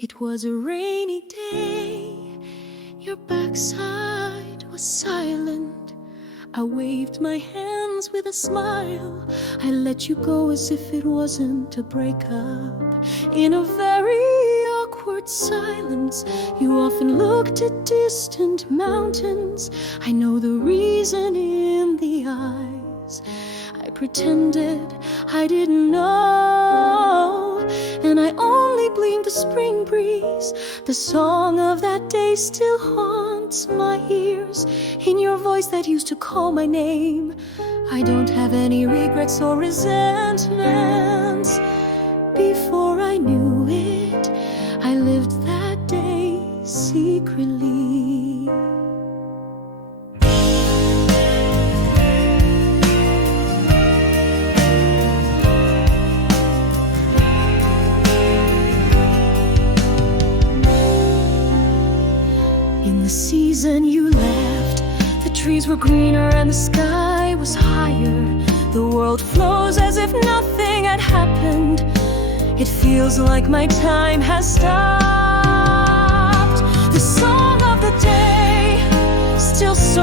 It was a rainy day, your backside was silent. I waved my hands with a smile. I let you go as if it wasn't a breakup. In a very awkward silence, you often looked at distant mountains. I know the reason in the eyes. I pretended I didn't know, and I only blamed the spring breeze. The song of that day still haunts my ears, in your voice that used to call my name. I don't have any regrets or resentments. Before I knew it, I lived that day secretly. In the season you left, the trees were greener and the sky was higher. The world flows as if nothing had happened. It feels like my time has stopped. The song of the day still so